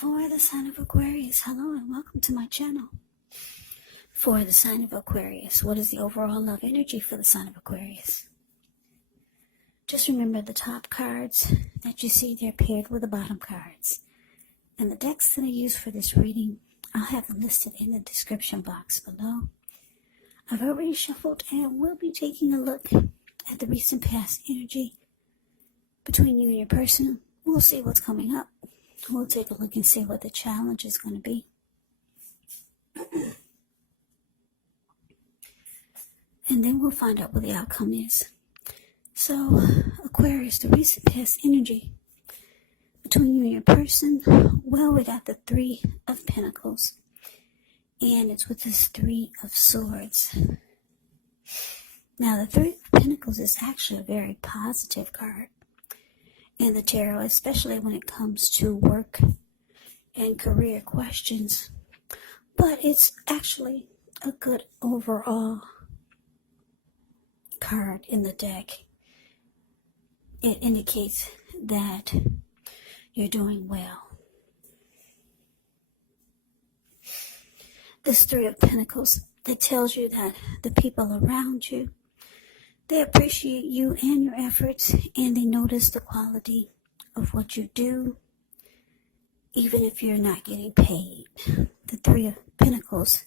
For the sign of Aquarius, hello and welcome to my channel. For the sign of Aquarius, what is the overall love energy for the sign of Aquarius? Just remember the top cards that you see, they're paired with the bottom cards. And the decks that I use for this reading, I'll have them listed in the description box below. I've already shuffled and will be taking a look at the recent past energy between you and your person. We'll see what's coming up. We'll take a look and see what the challenge is going to be. And then we'll find out what the outcome is. So, Aquarius, the recent past energy between you and your person. Well, we got the Three of Pentacles. And it's with this Three of Swords. Now, the Three of Pentacles is actually a very positive card in the tarot, especially when it comes to work and career questions. But it's actually a good overall card in the deck. It indicates that you're doing well. This Three of Pentacles, it tells you that the people around you, they appreciate you and your efforts, and they notice the quality of what you do, even if you're not getting paid. The Three of Pentacles,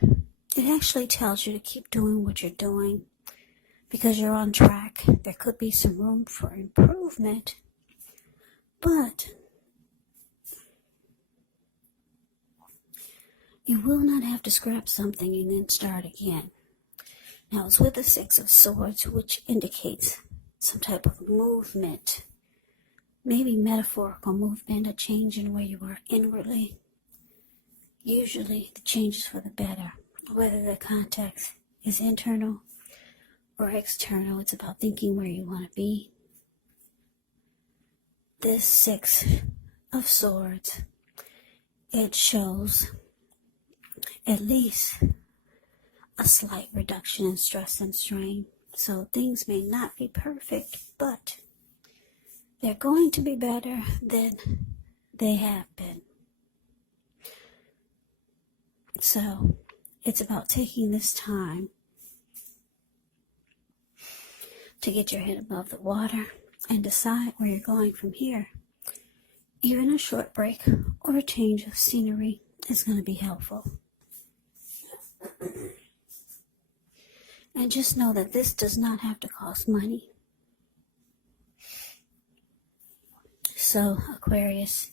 it actually tells you to keep doing what you're doing because you're on track. There could be some room for improvement, but you will not have to scrap something and then start again. Now, it's with the Six of Swords, which indicates some type of movement, maybe metaphorical movement, a change in where you are inwardly. Usually, the change is for the better. Whether the context is internal or external, it's about thinking where you want to be. This Six of Swords, it shows at least a slight reduction in stress and strain. So things may not be perfect, but they're going to be better than they have been. So it's about taking this time to get your head above the water and decide where you're going from here. Even a short break or a change of scenery is going to be helpful. And just know that this does not have to cost money. So, Aquarius,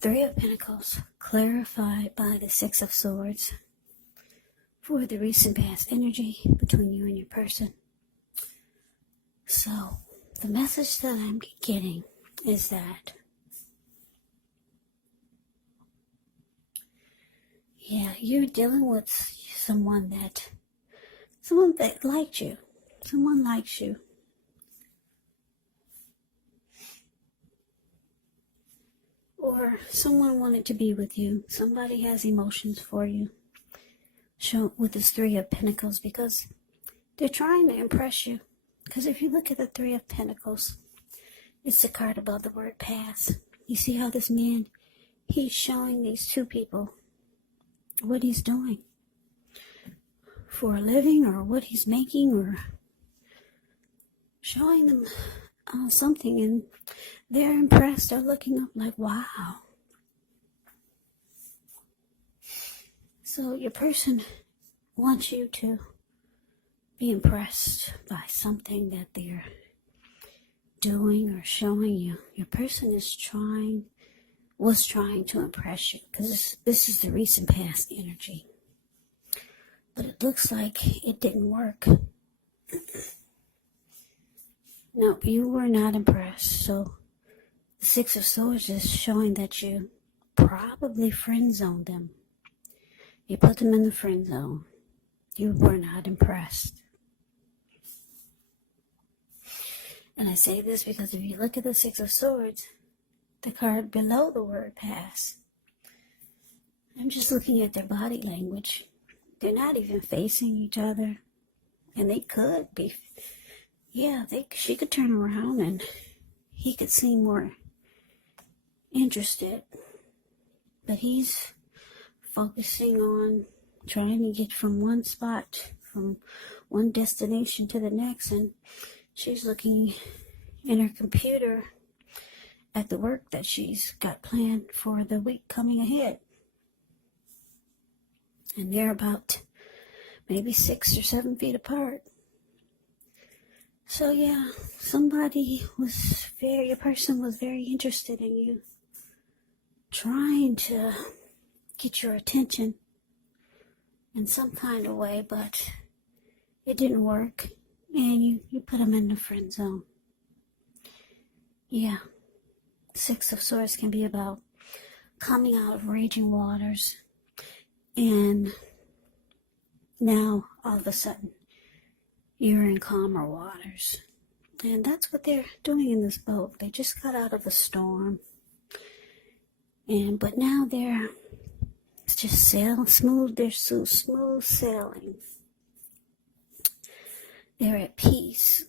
Three of Pentacles, clarified by the Six of Swords for the recent past energy between you and your person. So, the message that I'm getting is that, yeah, you're dealing with someone that liked you. Someone likes you. Or someone wanted to be with you. Somebody has emotions for you. Show with this Three of Pentacles, because they're trying to impress you. Because if you look at the Three of Pentacles, it's the card above the word pass. You see how this man, he's showing these two people what he's doing for a living, or what he's making, or showing them something, and they're impressed. They're looking up like, wow. So your person wants you to be impressed by something that they're doing or showing you. Your person was trying to impress you, because this is the recent past energy. But it looks like it didn't work. No, you were not impressed. So the Six of Swords is showing that you probably friend zoned them. You put them in the friend zone. You were not impressed. And I say this because if you look at the Six of Swords, the card below the word pass, I'm just looking at their body language. They're not even facing each other. And they could be. Yeah, she could turn around and he could seem more interested, but he's focusing on trying to get from one spot, from one destination to the next, and she's looking in her computer at the work that she's got planned for the week coming ahead. And they're about maybe 6 or 7 feet apart. So yeah, a person was very interested in you, trying to get your attention in some kind of way, but it didn't work, and you put them in the friend zone. Yeah, 6 of Swords can be about coming out of raging waters, and now all of a sudden you're in calmer waters. And that's what they're doing in this boat. They just got out of a storm, but now they're just sailing smooth. They're so smooth sailing. They're at peace,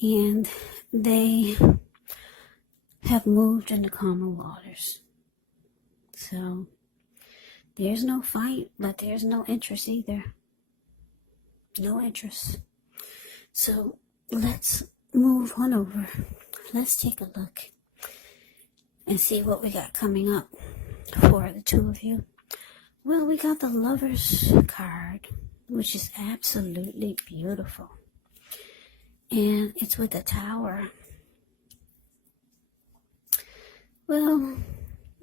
and they have moved into calmer waters. So there's no fight, but there's no interest either. No interest. So let's move on over. Let's take a look and see what we got coming up for the two of you. Well, we got the Lover's card, which is absolutely beautiful. And it's with the Tower. Well,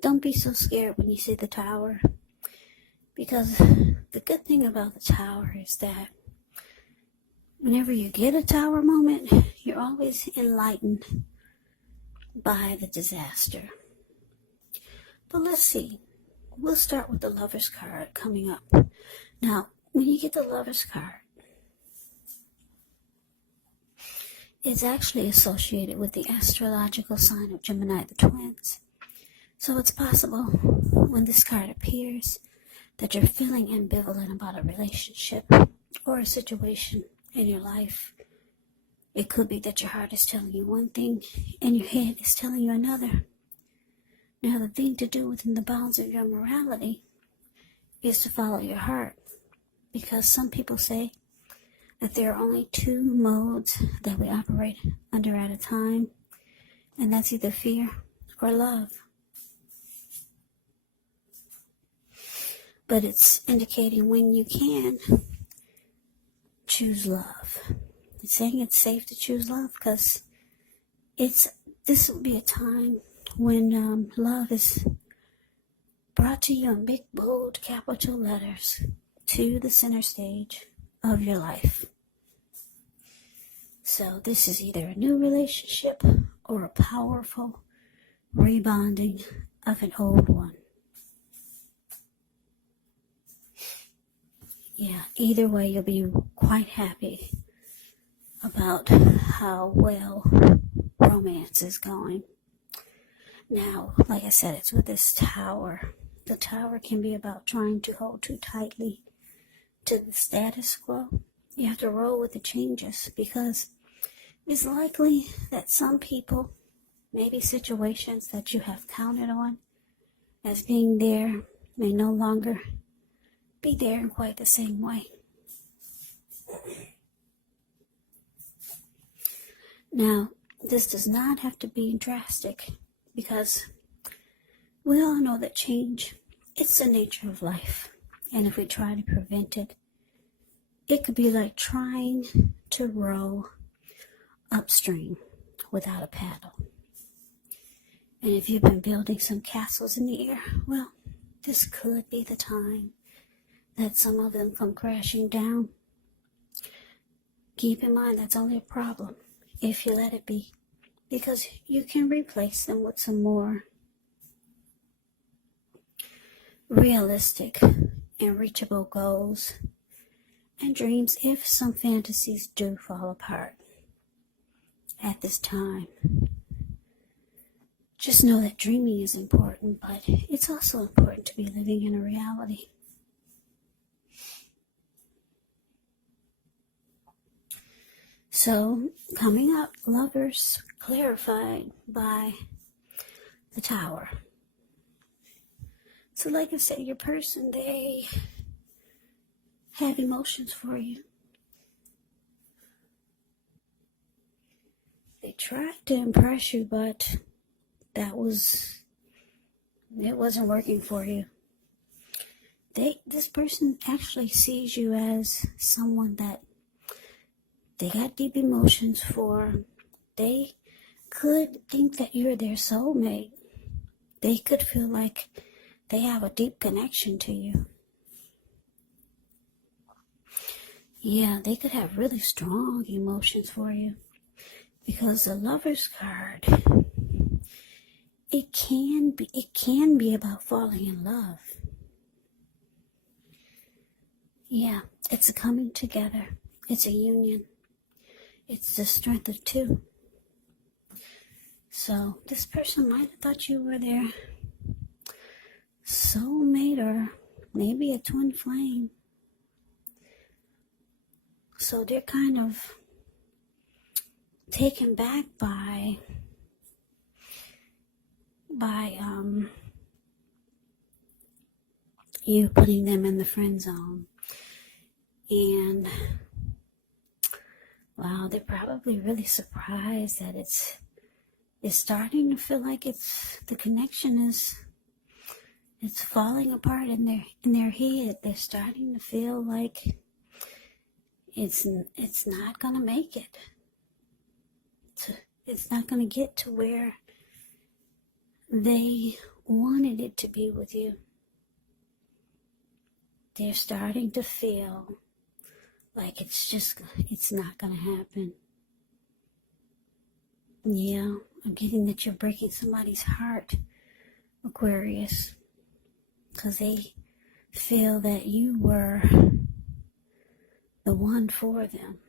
don't be so scared when you see the Tower, because the good thing about the Tower is that whenever you get a Tower moment, you're always enlightened by the disaster. But let's see. We'll start with the Lover's card coming up. Now, when you get the Lover's card, it's actually associated with the astrological sign of Gemini, the twins. So it's possible when this card appears that you're feeling ambivalent about a relationship or a situation in your life. It could be that your heart is telling you one thing and your head is telling you another. Now, the thing to do within the bounds of your morality is to follow your heart, because some people say that there are only 2 modes that we operate under at a time, and that's either fear or love. But it's indicating when you can choose love. It's saying it's safe to choose love, because this will be a time when love is brought to you in big, bold, capital letters to the center stage of your life. So this is either a new relationship or a powerful rebonding of an old one. Yeah, either way, you'll be quite happy about how well romance is going. Now, like I said, it's with this Tower. The Tower can be about trying to hold too tightly to the status quo. You have to roll with the changes, because it's likely that some people, maybe situations that you have counted on as being there, may no longer be there in quite the same way. Now, this does not have to be drastic, because we all know that change, it's the nature of life. And if we try to prevent it, it could be like trying to row upstream without a paddle. And if you've been building some castles in the air, well, this could be the time that some of them come crashing down. Keep in mind, that's only a problem if you let it be, because you can replace them with some more realistic and reachable goals and dreams if some fantasies do fall apart at this time. Just know that dreaming is important, but it's also important to be living in a reality. So, coming up, Lovers clarified by the Tower. So like I said, your person, they have emotions for you. They tried to impress you, but it wasn't working for you. This person actually sees you as someone that they got deep emotions for. They could think that you're their soulmate. They could feel like they have a deep connection to you. Yeah, they could have really strong emotions for you. Because the Lover's card, it can be about falling in love. Yeah, it's a coming together. It's a union. It's the strength of two. So this person might have thought you were their soulmate or maybe a twin flame. So they're kind of taken back by you putting them in the friend zone. And wow, they're probably really surprised that it's starting to feel like the connection is falling apart in their head. They're starting to feel like it's not gonna make it. It's not gonna get to where they wanted it to be with you. They're starting to feel like it's not gonna happen. Yeah, I'm getting that you're breaking somebody's heart, Aquarius, because they feel that you were the one for them.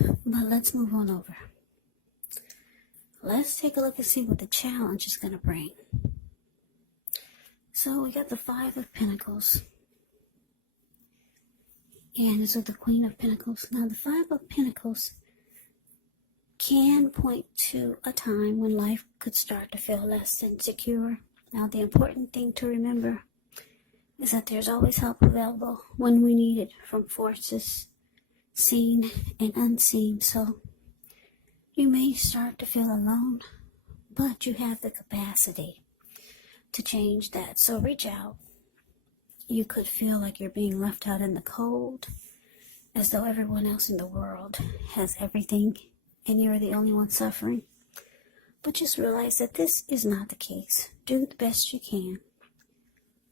But let's move on over. Let's take a look and see what the challenge is going to bring. So we got the Five of Pentacles. And it's with the Queen of Pentacles. Now the Five of Pentacles can point to a time when life could start to feel less than secure. Now the important thing to remember is that there's always help available when we need it from forces seen and unseen. So you may start to feel alone, but you have the capacity to change that. So reach out. You could feel like you're being left out in the cold, as though everyone else in the world has everything and you're the only one suffering. But just realize that this is not the case. Do the best you can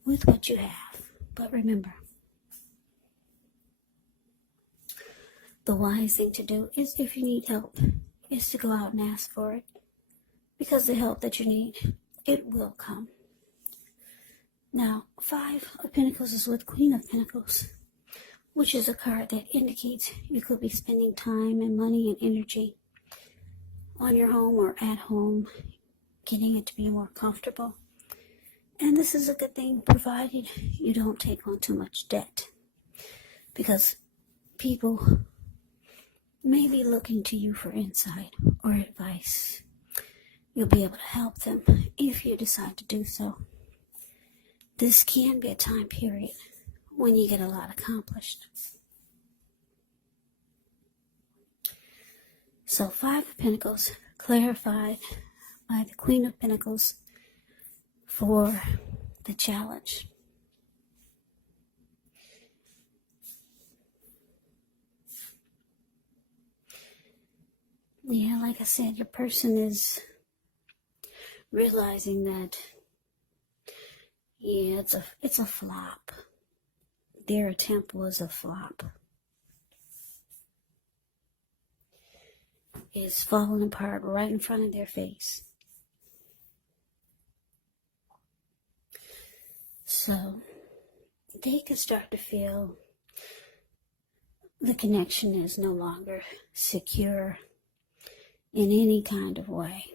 with what you have. But remember, the wise thing to do is, if you need help, is to go out and ask for it. Because the help that you need, it will come. Now, Five of Pentacles is with Queen of Pentacles, which is a card that indicates you could be spending time and money and energy on your home or at home, getting it to be more comfortable. And this is a good thing, provided you don't take on too much debt. Because people may be looking to you for insight or advice. You'll be able to help them if you decide to do so. This can be a time period when you get a lot accomplished. So Five of Pentacles clarified by the Queen of Pentacles for the challenge. Yeah, like I said, your person is realizing that, yeah, it's a flop. Their attempt was a flop. It's falling apart right in front of their face. So they can start to feel the connection is no longer secure in any kind of way.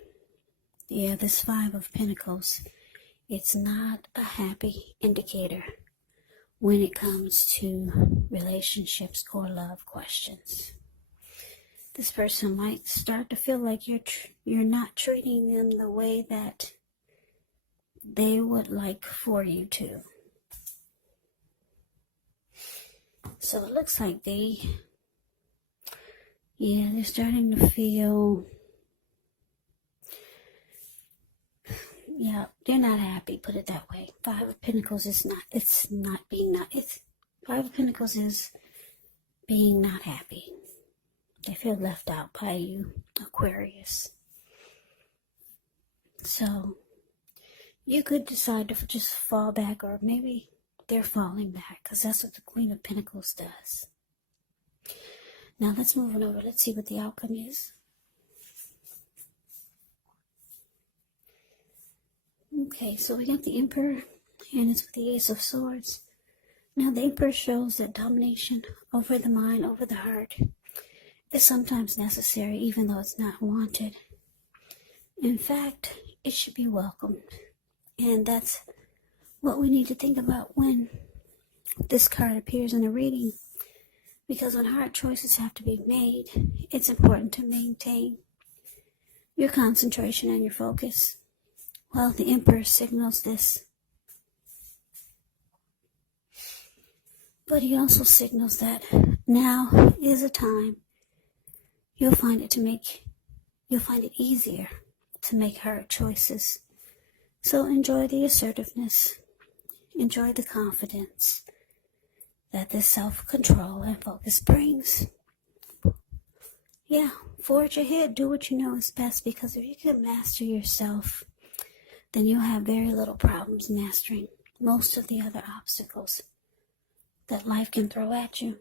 Yeah, this Five of Pentacles, it's not a happy indicator when it comes to relationships or love questions. This person might start to feel like you're not treating them the way that they would like for you to. So it looks like they're starting to feel, they're not happy, put it that way. Five of Pentacles is Five of Pentacles is being not happy. They feel left out by you, Aquarius. So you could decide to just fall back, or maybe they're falling back, because that's what the Queen of Pentacles does. Now let's move on over. Let's see what the outcome is. Okay, so we got the Emperor, and it's with the Ace of Swords. Now the Emperor shows that domination over the mind, over the heart, is sometimes necessary, even though it's not wanted. In fact, it should be welcomed. And that's what we need to think about when this card appears in a reading. Because when hard choices have to be made, it's important to maintain your concentration and your focus. Well, the Emperor signals this. But he also signals that now is a time you'll find it easier to make hard choices. So enjoy the assertiveness, enjoy the confidence that this self-control and focus brings. Forge ahead, do what you know is best, because if you can master yourself, then you'll have very little problems mastering most of the other obstacles that life can throw at you.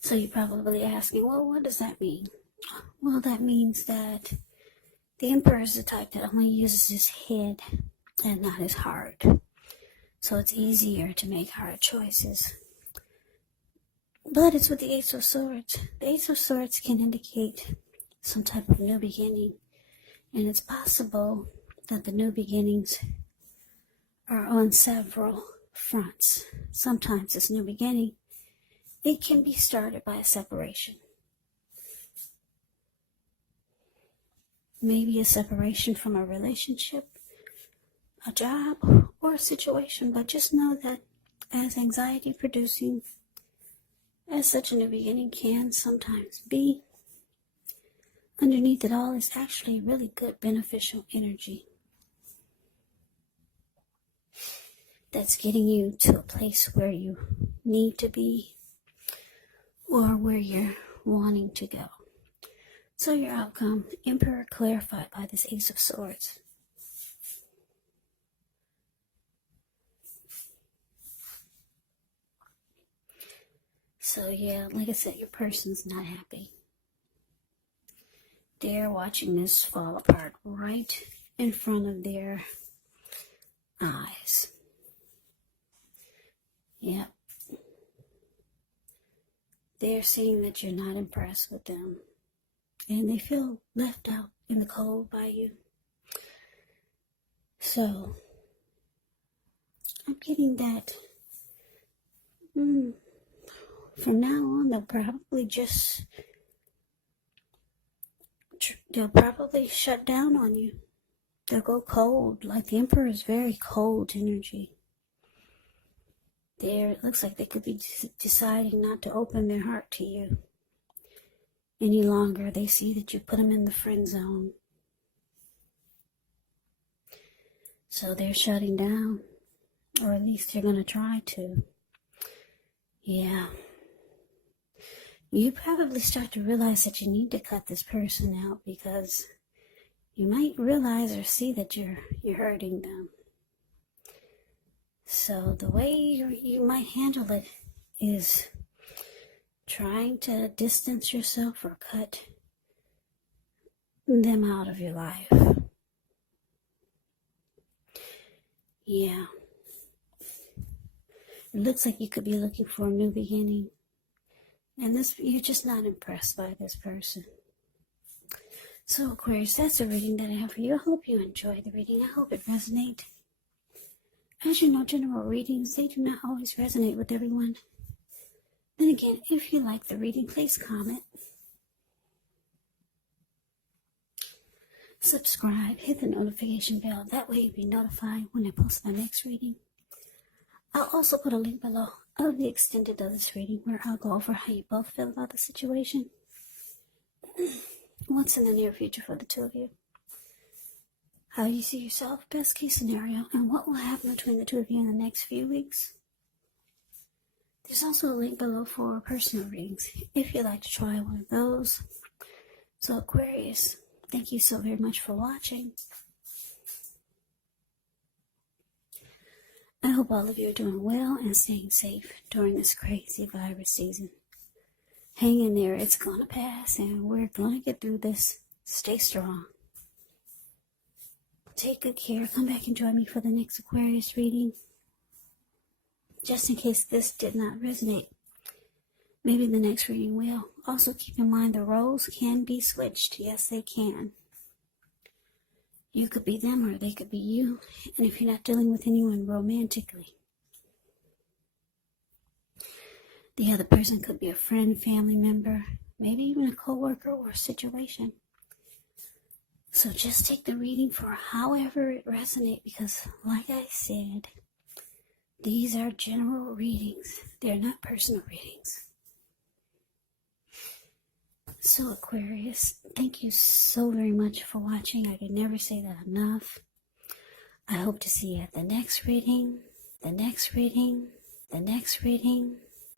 So you're probably asking, well, what does that mean? Well, that means that the Emperor is the type that only uses his head and not his heart. So it's easier to make hard choices. But it's with the Ace of Swords. The Ace of Swords can indicate some type of new beginning. And it's possible that the new beginnings are on several fronts. Sometimes this new beginning, it can be started by a separation. Maybe a separation from a relationship, a job, or a situation. But just know that as anxiety producing as such a new beginning can sometimes be, underneath it all is actually really good, beneficial energy that's getting you to a place where you need to be, or where you're wanting to go. So your outcome, Emperor, clarified by this Ace of Swords. So like I said, your person's not happy. They're watching this fall apart right in front of their eyes. Yep. They're seeing that you're not impressed with them. And they feel left out in the cold by you. So, I'm getting that from now on, they'll probably shut down on you. They'll go cold. Like the Emperor is very cold energy. It looks like they could be deciding not to open their heart to you any longer. They see that you put them in the friend zone. So they're shutting down, or at least they're going to try to. Yeah. You probably start to realize that you need to cut this person out, because you might realize or see that you're hurting them. So the way you might handle it is trying to distance yourself or cut them out of your life. Yeah. It looks like you could be looking for a new beginning. And you're just not impressed by this person. So Aquarius, that's the reading that I have for you. I hope you enjoy the reading. I hope it resonates. As you know, general readings, they do not always resonate with everyone. And again, if you like the reading, please comment, subscribe, hit the notification bell. That way you'll be notified when I post my next reading. I'll also put a link below of the extended of this reading where I'll go over how you both feel about the situation. What's in the near future for the two of you? How you see yourself, best case scenario, and what will happen between the two of you in the next few weeks. There's also a link below for personal readings if you'd like to try one of those. So Aquarius, thank you so very much for watching. I hope all of you are doing well and staying safe during this crazy virus season. Hang in there, it's gonna pass and we're gonna get through this. Stay strong. Take good care. Come back and join me for the next Aquarius reading. Just in case this did not resonate, maybe the next reading will. Also keep in mind the roles can be switched. Yes, they can. You could be them or they could be you. And if you're not dealing with anyone romantically, the other person could be a friend, family member, maybe even a coworker or a situation. So just take the reading for however it resonates, because like I said, these are general readings. They're not personal readings. So Aquarius, thank you so very much for watching. I could never say that enough. I hope to see you at the next reading, the next reading, the next reading,